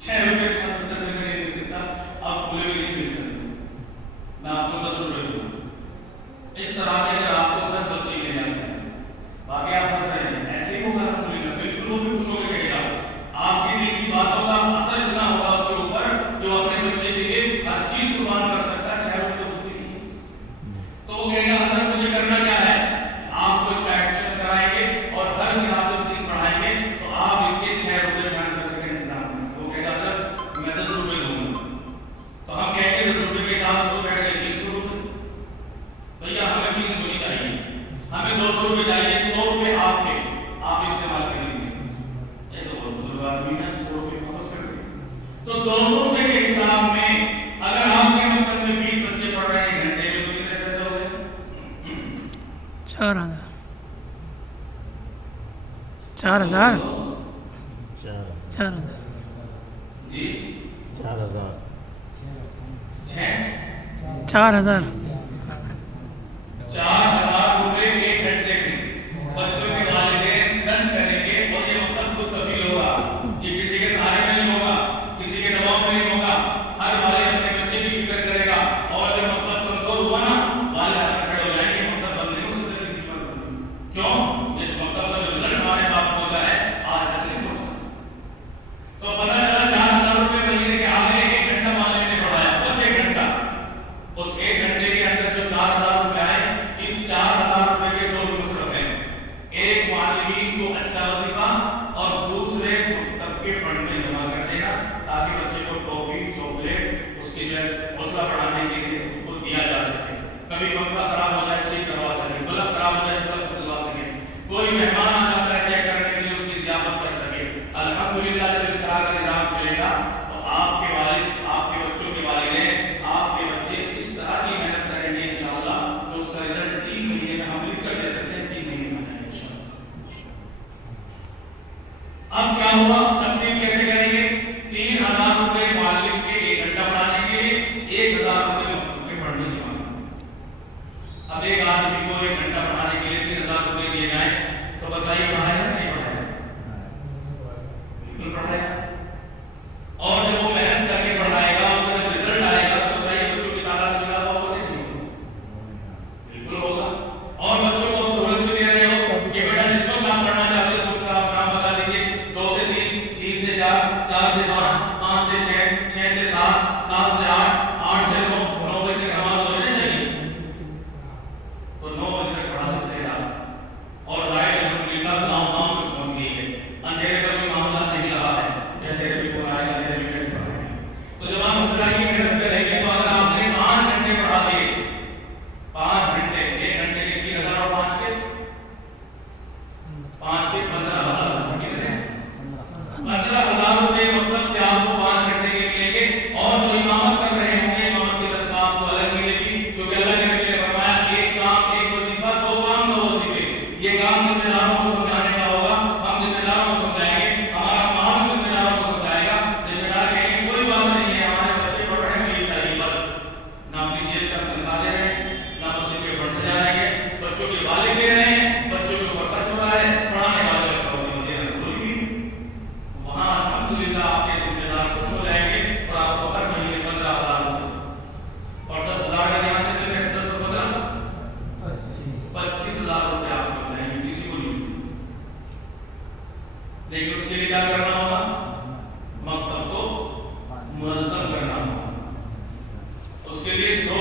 ₹6 छात्र 10 रुपए नहीं दे सकता, आप खुले में नहीं दे सकते, मैं आपको 10 रुपए दूंगा। इस तरह के अगर आपको 10 बच्चे ले जाते हैं, बाकी आप हंस रहे हैं, ऐसे ही होगा ना खुलेगा, बिल्कुल वो भी खुश होकर कहेगा। आपके दिल की बातों का असर इतना होगा उसके ऊपर कि वो अपने बच्चे के लिए हर चीज कुर्बान कर सकता है, चाहे वो तो कुछ भी नहीं है। तो वो कहेगा सर मुझे करना क्या है, आपको इसका एक्शन कराएंगे और हर दिन आप जब दिन पढ़ाएंगे तो आप इसके ₹6 ₹6 का इंतजाम करेंगे। वो कहेगा सर मैं 10 रुपए दूंगा, तो हम कहेंगे 10 रुपए के हिसाब से बैठ गए 300 रुपए, भैया हमें 300 नहीं चाहिए, हमें 200 रुपए चाहिए, 100 रुपए आपके, आप इस्तेमाल कर लीजिए। ये तो बहुत बुजुर्ग आदमी है, 100 रुपए वापस कर देंगे। तो 200 रुपए के हिसाब में अगर आपके मतलब में 20 बच्चे पढ़ रहे हैं घंटे में, तो कितने पैसे हो गए? 4,000 4,000 4,000 जी 4,000 6 4,000 4,000 रुपए एक घंटे में बच्चों के वालिदैन खर्च करेंगे और ये मतलब खुद कफील होगा, ये किसी के सहारे में नहीं होगा, किसी के दबाव में नहीं होगा, हर वालिद अपने बच्चे की फिक्र करेगा और जब मतलब कमजोर हुआ ना वालिद आकर खड़े हो जाएंगे, मतलब बंद नहीं हो सकते किसी पर। क्यों? इस मतलब का जो रिजल्ट हमारे पास पहुंचा है आज तक नहीं पहुंचा। तो पता चला 4,000 रुपए महीने के आगे 1 घंटा वालिद ने पढ़ाया, बस 1 घंटा, उस 1 घंटे के अंदर जो 4,000 रुपए आए, इस 4,000 रुपए के 2 मसरफ हैं, एक मालिकीन को अच्छा वजीफा और दूसरे तब के फंड में जमा कर देना ताकि बच्चे को टॉफी चॉकलेट उसके लिए हौसला बढ़ाने के लिए उसको दिया जा सके, कभी पंखा खराब हो जाए ठीक करवा सके, बल्ब खराब हो जाए बल्ब बदलवा सके, कोई मेहमान आ जाता है चेक करने के लिए उसकी ज़ियाफत कर सके। अल्हम्दुलिल्लाह जब इस तरह का निज़ाम चलेगा तो आपके वालिद आपके बच्चों के वालिदैन आपके बच्चे इस तरह की मेहनत करेंगे इंशाअल्लाह, तो उसका रिजल्ट 3 महीने में हम लिख कर दे सकते हैं, 3 महीने में आएगा इंशाअल्लाह। अब क्या हुआ, तकसीम कैसे करेंगे? 3,000 रुपए मालिक के 1 घंटा पढ़ाने के लिए, 1,000 रुपए पढ़ने के बाद। अब एक आदमी को 1 घंटा पढ़ाने के लिए 3,000 रुपए दिए जाए तो बताइए पढ़ाएगा नहीं पढ़ाएगा? बिल्कुल पढ़ाएगा। और जब वो मेहनत करके पढ़ाएगा उसका जब रिजल्ट आएगा तो बताइए बच्चों की तादाद में इजाफा होगा नहीं होगा? बिल्कुल होगा। और बच्चों को सहूलत भी दे रहे हो कि बेटा जिसको काम करना चाहते हो उसका आप काम बता दीजिए, 2 से 3, 3 से 4, 4 से 5, 5 से 6, 6 से 7, 7 से 8, 8 से 9, 9 बजे तक नमाज पढ़नी चाहिए, तो 9 बजे तक पढ़ा सकते हैं आप। और लाइट अल्हम्दुलिल्लाह गाँव-गाँव तक पहुंच गई है, अंधेरे का कोई मामला नहीं रहा है, अंधेरे में कौन आएगा, अंधेरे में कैसे पढ़ाएंगे? तो जब हम इस तरह की मेहनत करेंगे तो अगर आपने 5 घंटे पढ़ा दिए, 5 घंटे, 1 घंटे के 3,000 और 5 के 15,000 कितने? 15,000 रुपए मतलब से आपको 5 घंटे के मिलेंगे। और जो इमामत कर रहे होंगे इमामत की तनख्वाह आपको अलग मिलेगी, क्योंकि अल्लाह के नबी ने फरमाया एक काम एक वजीफा, 2 काम 2 वजीफे। ये काम जिम्मेदारों को समझाने का होगा, हम जिम्मेदारों को समझाएंगे, हमारा काम जिम्मेदारों को समझाएगा, जिम्मेदार कहेंगे कोई बात नहीं है, हमारे बच्चे पढ़ रहे हैं मुझे चाहिए बस, ना अपनी जेब से हम तनख्वाह दे रहे हैं, ना मस्जिद के फंड सजा रहे हैं, बच्चों के वालिद दे रहे हैं, बच्चों के ऊपर खर्च हो रहा है, पढ़ाने वाले बच्चा वजीफा देना जरूरी भी। वहाँ अल्हम्दुलिल्लाह आपके जिम्मेदार खुश हो जाएंगे और आपको हर महीने 15,000 और 10,000 का यहाँ से मिल रहे 10 और 15 25,000 रुपये आपको मिलेंगे, किसी को नहीं मिलते। लेकिन उसके लिए क्या करना होगा? मकतब को मुनज़्ज़म करना होगा। उसके लिए 2